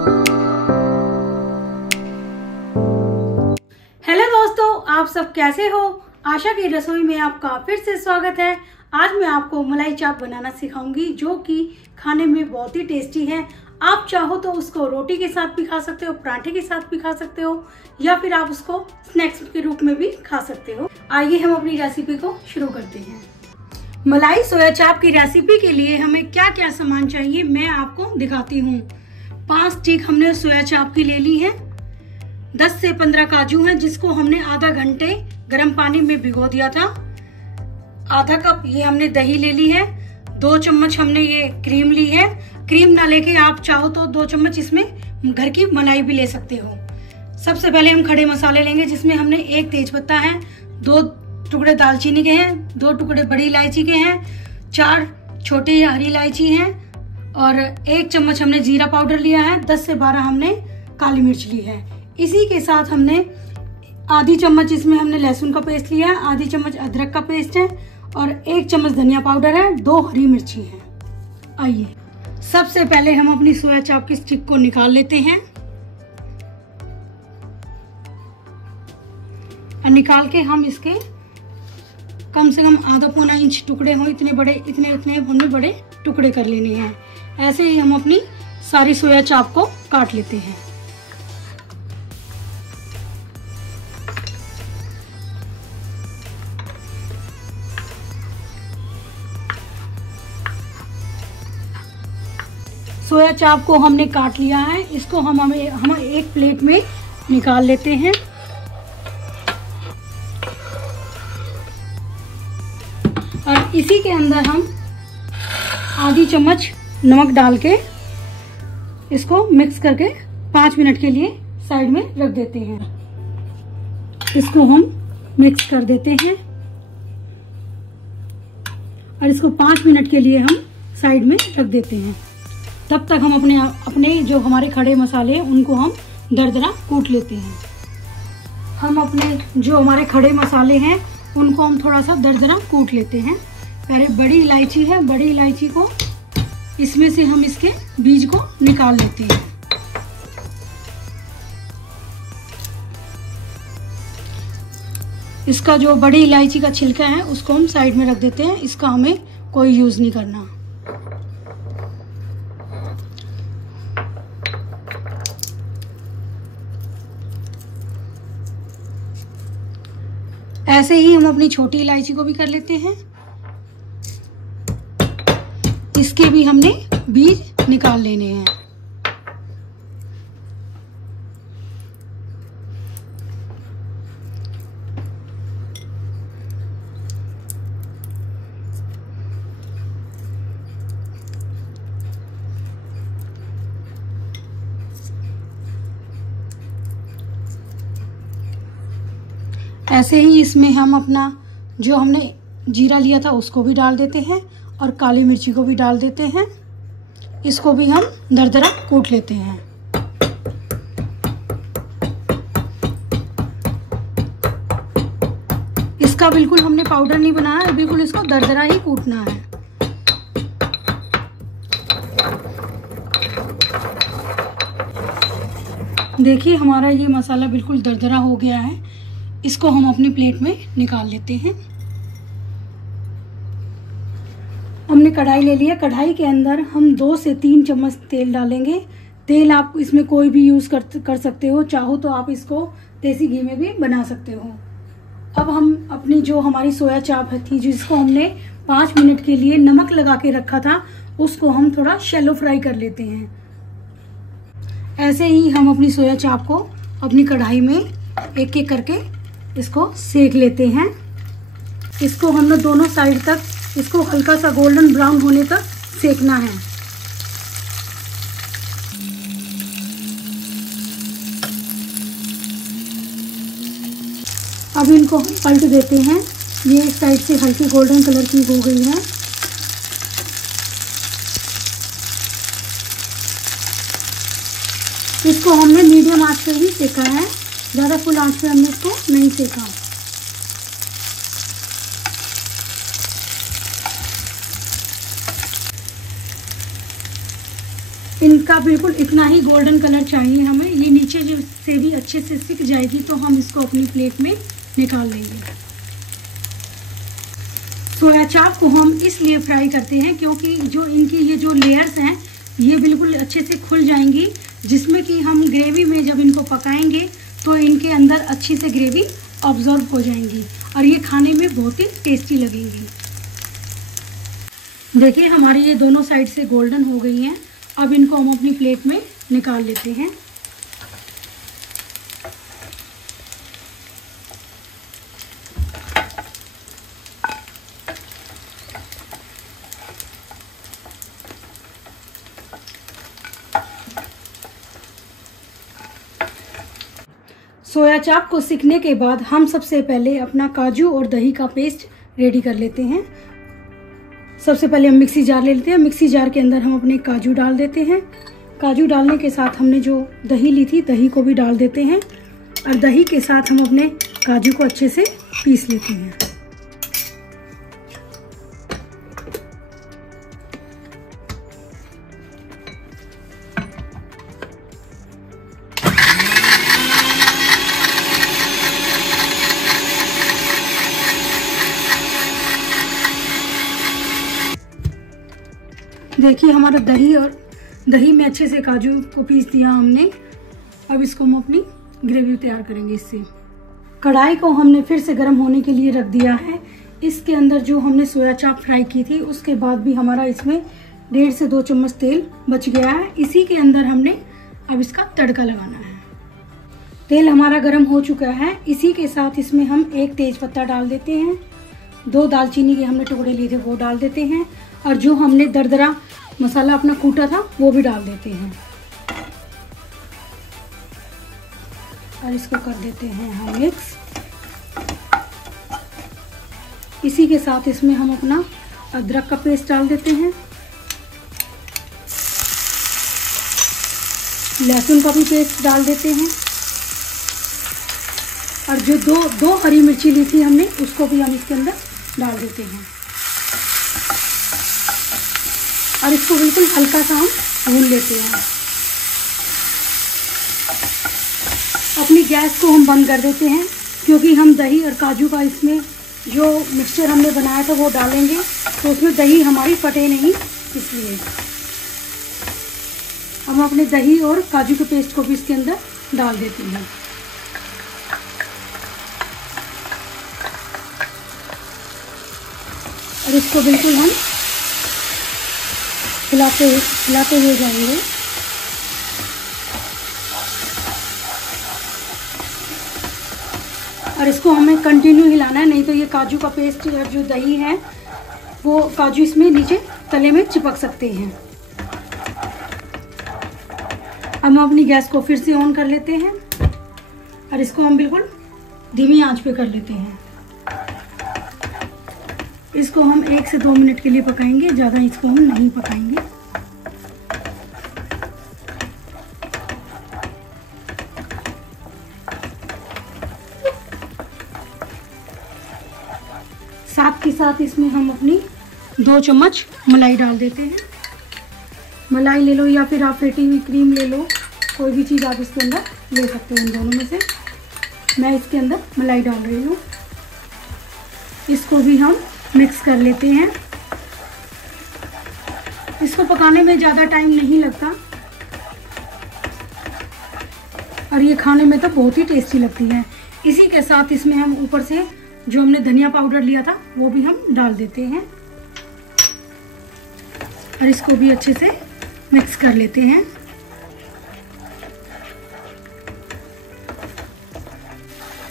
Hello दोस्तों, आप सब कैसे हो। आशा की रसोई में आपका फिर से स्वागत है। आज मैं आपको मलाई चाप बनाना सिखाऊंगी जो कि खाने में बहुत ही टेस्टी है। आप चाहो तो उसको रोटी के साथ भी खा सकते हो, पराठे के साथ भी खा सकते हो, या फिर आप उसको स्नैक्स के रूप में भी खा सकते हो। आइए हम अपनी रेसिपी को शुरू करते हैं। मलाई सोया चाप की रेसिपी के लिए हमें क्या क्या सामान चाहिए मैं आपको दिखाती हूँ। 5 स्टिक हमने सोया चाप की ले ली है। 10 से 15 काजू हैं जिसको हमने आधा घंटे गर्म पानी में भिगो दिया था। आधा कप ये हमने दही ले ली है। 2 चम्मच हमने ये क्रीम ली है। क्रीम ना लेके आप चाहो तो 2 चम्मच इसमें घर की मलाई भी ले सकते हो। सबसे पहले हम खड़े मसाले लेंगे जिसमें हमने 1 तेजपत्ता है, 2 टुकड़े दालचीनी के हैं, 2 टुकड़े बड़ी इलायची के हैं, 4 छोटी हरी इलायची हैं और 1 चम्मच हमने जीरा पाउडर लिया है। 10 से 12 हमने काली मिर्च ली है। इसी के साथ हमने आधी चम्मच इसमें हमने लहसुन का पेस्ट लिया है, आधी चम्मच अदरक का पेस्ट है और 1 चम्मच धनिया पाउडर है, 2 हरी मिर्ची है। आइए सबसे पहले हम अपनी सोया चाप की स्टिक को निकाल लेते हैं और निकाल के हम इसके कम से कम आधा पौना इंच टुकड़े हो, इतने हमने बड़े टुकड़े कर लेने हैं। ऐसे ही हम अपनी सारी सोया चाप को काट लेते हैं। सोया चाप को हमने काट लिया है। इसको हम एक प्लेट में निकाल लेते हैं। और इसी के अंदर हम आधी चम्मच नमक डाल के इसको मिक्स करके 5 मिनट के लिए साइड में रख देते हैं। इसको हम मिक्स कर देते हैं और इसको 5 मिनट के लिए हम साइड में रख देते हैं। तब तक हम अपने जो हमारे खड़े मसाले हैं उनको हम दरदरा कूट लेते हैं। हम अपने जो हमारे खड़े मसाले हैं उनको हम थोड़ा सा दरदरा कूट लेते हैं। पहले बड़ी इलायची है, बड़ी इलायची को इसमें से हम इसके बीज को निकाल लेते हैं। इसका जो बड़ी इलायची का छिलका है उसको हम साइड में रख देते हैं। इसका हमें कोई यूज नहीं करना। ऐसे ही हम अपनी छोटी इलायची को भी कर लेते हैं। इसके भी हमने बीज निकाल लेने हैं। ऐसे ही इसमें हम अपना जो हमने जीरा लिया था उसको भी डाल देते हैं और काली मिर्ची को भी डाल देते हैं। इसको भी हम दरदरा कूट लेते हैं। इसका बिल्कुल हमने पाउडर नहीं बनाया है, बिल्कुल इसको दरदरा ही कूटना है। देखिए हमारा ये मसाला बिल्कुल दरदरा हो गया है। इसको हम अपनी प्लेट में निकाल लेते हैं। हमने कढ़ाई ले लिया। कढ़ाई के अंदर हम 2 से 3 चम्मच तेल डालेंगे। तेल आप इसमें कोई भी यूज कर सकते हो, चाहो तो आप इसको देसी घी में भी बना सकते हो। अब हम अपनी जो हमारी सोया चाप थी जिसको हमने 5 मिनट के लिए नमक लगा के रखा था उसको हम थोड़ा शैलो फ्राई कर लेते हैं। ऐसे ही हम अपनी सोया चाप को अपनी कढ़ाई में एक एक करके इसको सेक लेते हैं। इसको हमने दोनों साइड तक इसको हल्का सा गोल्डन ब्राउन होने तक सेकना है। अब इनको हम पलट देते हैं। ये एक साइड से हल्की गोल्डन कलर की हो गई है। इसको हमने मीडियम आंच पे ही सेका है, ज़्यादा फुल आंच पे हमने इसको नहीं सेका। इनका बिल्कुल इतना ही गोल्डन कलर चाहिए हमें। ये नीचे जो से भी अच्छे से सिक जाएगी तो हम इसको अपनी प्लेट में निकाल लेंगे। सोया चाप को हम इसलिए फ्राई करते हैं क्योंकि जो इनकी ये जो लेयर्स हैं ये बिल्कुल अच्छे से खुल जाएंगी, जिसमें कि हम ग्रेवी में जब इनको पकाएंगे तो इनके अंदर अच्छी से ग्रेवी ऑब्जर्व हो जाएंगी और ये खाने में बहुत ही टेस्टी लगेंगी। देखिए हमारी ये दोनों साइड से गोल्डन हो गई हैं। अब इनको हम अपनी प्लेट में निकाल लेते हैं। सोया चाप को सीखने के बाद हम सबसे पहले अपना काजू और दही का पेस्ट रेडी कर लेते हैं। सबसे पहले हम मिक्सी जार ले लेते हैं। मिक्सी जार के अंदर हम अपने काजू डाल देते हैं। काजू डालने के साथ हमने जो दही ली थी दही को भी डाल देते हैं और दही के साथ हम अपने काजू को अच्छे से पीस लेते हैं। देखिए हमारा दही में अच्छे से काजू को पीस दिया हमने। अब इसको हम अपनी ग्रेवी तैयार करेंगे। इससे कढ़ाई को हमने फिर से गर्म होने के लिए रख दिया है। इसके अंदर जो हमने सोया चाप फ्राई की थी उसके बाद भी हमारा इसमें 1.5 से 2 चम्मच तेल बच गया है। इसी के अंदर हमने अब इसका तड़का लगाना है। तेल हमारा गर्म हो चुका है। इसी के साथ इसमें हम 1 तेज पत्ता डाल देते हैं। 2 दालचीनी के हमने टुकड़े लिए थे वो डाल देते हैं और जो हमने दरदरा मसाला अपना कूटा था वो भी डाल देते हैं और इसको कर देते हैं हम मिक्स। इसी के साथ इसमें हम अपना अदरक का पेस्ट डाल देते हैं, लहसुन का भी पेस्ट डाल देते हैं और जो दो हरी मिर्ची ली थी हमने उसको भी हम इसके अंदर डाल देते हैं और इसको बिल्कुल हल्का सा हम भून लेते हैं। अपनी गैस को हम बंद कर देते हैं क्योंकि हम दही और काजू का इसमें जो मिक्सचर हमने बनाया था वो डालेंगे तो उसमें दही हमारी फटे नहीं, इसलिए हम अपने दही और काजू के पेस्ट को भी इसके अंदर डाल देते हैं। और इसको बिल्कुल हम हिलाते हुए जाएंगे। और इसको हमें कंटिन्यू हिलाना है, नहीं तो ये काजू का पेस्ट और जो दही है वो काजू इसमें नीचे तले में चिपक सकते हैं। अब हम अपनी गैस को फिर से ऑन कर लेते हैं और इसको हम बिल्कुल धीमी आंच पे कर लेते हैं। इसको हम 1 से 2 मिनट के लिए पकाएंगे, ज़्यादा इसको हम नहीं पकाएंगे। साथ के साथ इसमें हम अपनी 2 चम्मच मलाई डाल देते हैं। मलाई ले लो या फिर आप फेटी हुई क्रीम ले लो, कोई भी चीज़ आप इसके अंदर ले सकते हो इन दोनों में से। मैं इसके अंदर मलाई डाल रही हूँ। इसको भी हम मिक्स कर लेते हैं। इसको पकाने में ज़्यादा टाइम नहीं लगता और ये खाने में तो बहुत ही टेस्टी लगती है। इसी के साथ इसमें हम ऊपर से जो हमने धनिया पाउडर लिया था वो भी हम डाल देते हैं और इसको भी अच्छे से मिक्स कर लेते हैं।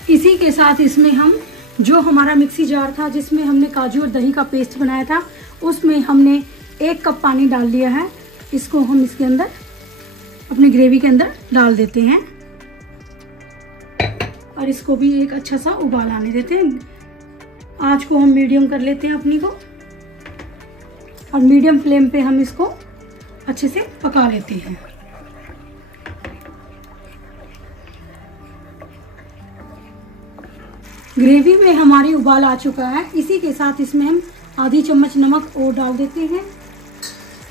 इसी के साथ इसमें हम जो हमारा मिक्सी जार था जिसमें हमने काजू और दही का पेस्ट बनाया था उसमें हमने 1 कप पानी डाल लिया है। इसको हम इसके अंदर अपनी ग्रेवी के अंदर डाल देते हैं और इसको भी एक अच्छा सा उबाल आने देते हैं। आंच को हम मीडियम कर लेते हैं अपनी को और मीडियम फ्लेम पे हम इसको अच्छे से पका लेते हैं। ग्रेवी में हमारी उबाल आ चुका है। इसी के साथ इसमें हम आधी चम्मच नमक और डाल देते हैं।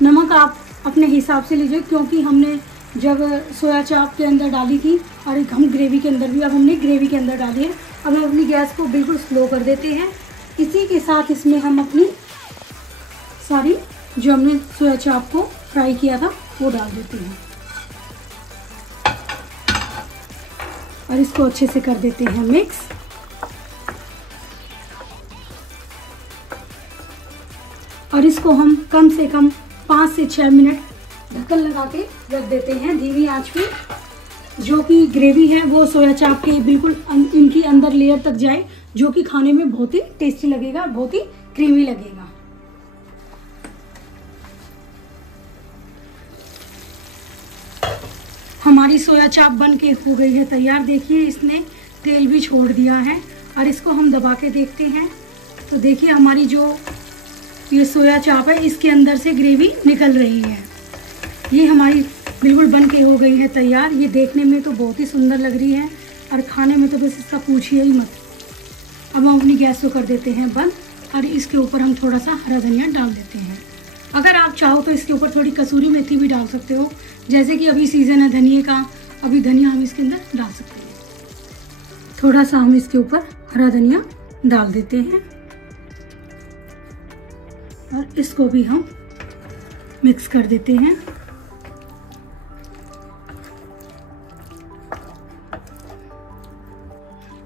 नमक आप अपने हिसाब से लीजिए, क्योंकि हमने जब सोया चाप के अंदर डाली थी और एक हम ग्रेवी के अंदर भी, अब हमने ग्रेवी के अंदर डाली है। अब हम अपनी गैस को बिल्कुल स्लो कर देते हैं। इसी के साथ इसमें हम अपनी सारी जो हमने सोया चाप को फ्राई किया था वो डाल देते हैं और इसको अच्छे से कर देते हैं मिक्स। और इसको हम कम से कम 5 से 6 मिनट ढक्कन लगा के रख देते हैं धीमी आंच पे, जो कि ग्रेवी है वो सोया चाप के बिल्कुल इनकी अंदर लेयर तक जाए, जो कि खाने में बहुत ही टेस्टी लगेगा, बहुत ही क्रीमी लगेगा। हमारी सोया चाप बन के हो गई है तैयार। देखिए इसने तेल भी छोड़ दिया है और इसको हम दबा के देखते हैं तो देखिए हमारी जो ये सोया चाप है इसके अंदर से ग्रेवी निकल रही है। ये हमारी बिल्कुल बन के हो गई है तैयार। ये देखने में तो बहुत ही सुंदर लग रही है और खाने में तो बस इसका पूछिए ही मत। अब हम अपनी गैस को कर देते हैं बंद और इसके ऊपर हम थोड़ा सा हरा धनिया डाल देते हैं। अगर आप चाहो तो इसके ऊपर थोड़ी कसूरी मेथी भी डाल सकते हो, जैसे कि अभी सीज़न है धनिए का, अभी धनिया हम इसके अंदर डाल सकते हैं। थोड़ा सा हम इसके ऊपर हरा धनिया डाल देते हैं और इसको भी हम मिक्स कर देते हैं।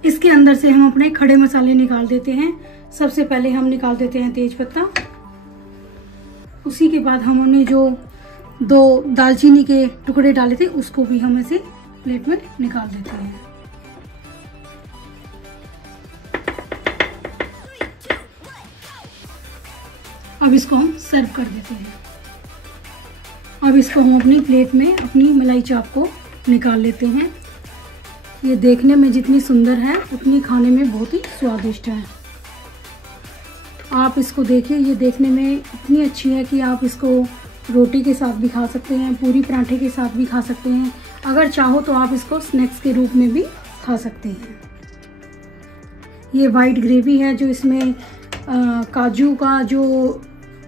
इसके अंदर से हम अपने खड़े मसाले निकाल देते हैं। सबसे पहले हम निकाल देते हैं तेज पत्ता, उसी के बाद हमने जो 2 दालचीनी के टुकड़े डाले थे उसको भी हम ऐसे प्लेट में निकाल देते हैं। अब इसको हम सर्व कर देते हैं। अब इसको हम अपनी प्लेट में अपनी मलाई चाप को निकाल लेते हैं। ये देखने में जितनी सुंदर है उतनी खाने में बहुत ही स्वादिष्ट है। आप इसको देखिए, ये देखने में इतनी अच्छी है कि आप इसको रोटी के साथ भी खा सकते हैं, पूरी पराठे के साथ भी खा सकते हैं। अगर चाहो तो आप इसको स्नैक्स के रूप में भी खा सकते हैं। ये वाइट ग्रेवी है जो इसमें काजू का जो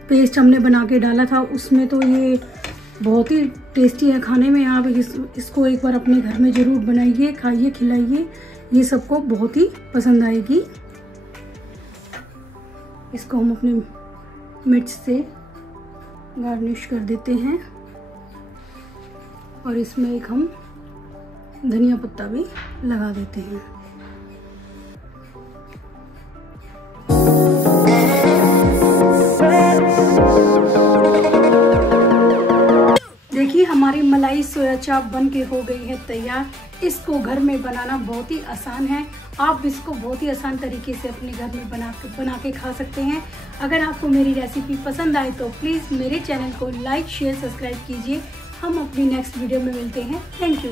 पेस्ट हमने बना के डाला था उसमें, तो ये बहुत ही टेस्टी है खाने में। आप इसको एक बार अपने घर में ज़रूर बनाइए, खाइए, खिलाइए, ये सबको बहुत ही पसंद आएगी। इसको हम अपने मिर्च से गार्निश कर देते हैं और इसमें एक हम धनिया पत्ता भी लगा देते हैं। देखिए हमारी मलाई सोया चाप बन के हो गई है तैयार। इसको घर में बनाना बहुत ही आसान है। आप इसको बहुत ही आसान तरीके से अपने घर में बना के खा सकते हैं। अगर आपको मेरी रेसिपी पसंद आए तो प्लीज़ मेरे चैनल को लाइक, शेयर, सब्सक्राइब कीजिए। हम अपनी नेक्स्ट वीडियो में मिलते हैं। Thank you.